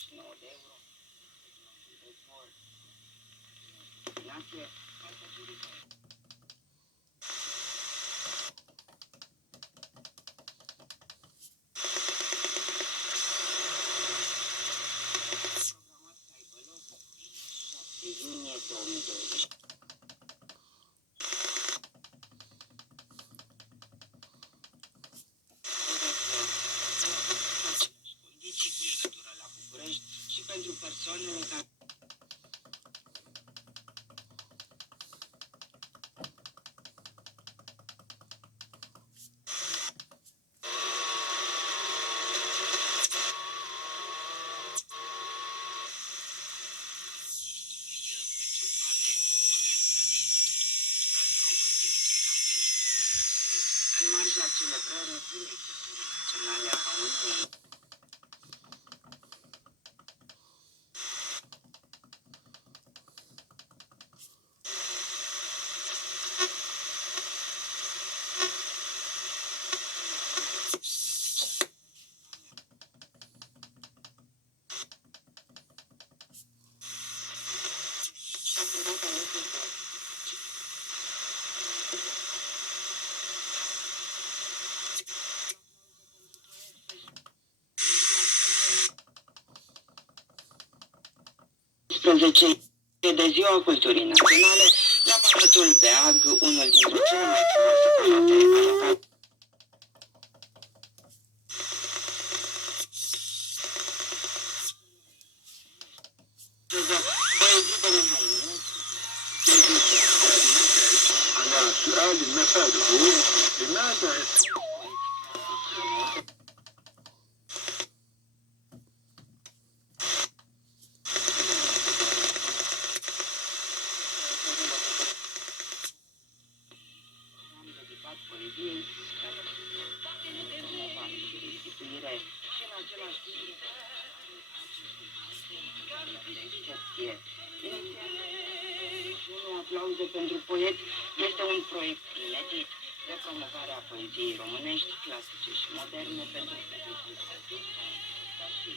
29 de euro. Nație, asta jurică. Programat să aibă loc 7 iunie 2020. Condiții cu legătură la București și pentru persoanele care în marja celebrării Zilei Culturii Naționale a României. De Ziua Culturii Naționale la Palatul Beag, unul dintre cele mai frumoase palate alocate. Poezii de Mihai على سؤال مفاده لماذا poeziei, promovare și restituire și în același timp de excepție. Inițiativul Aplauze pentru poet este un proiect inedit de promovare a poeziei românești clasice și moderne pentru publicul adult, dar și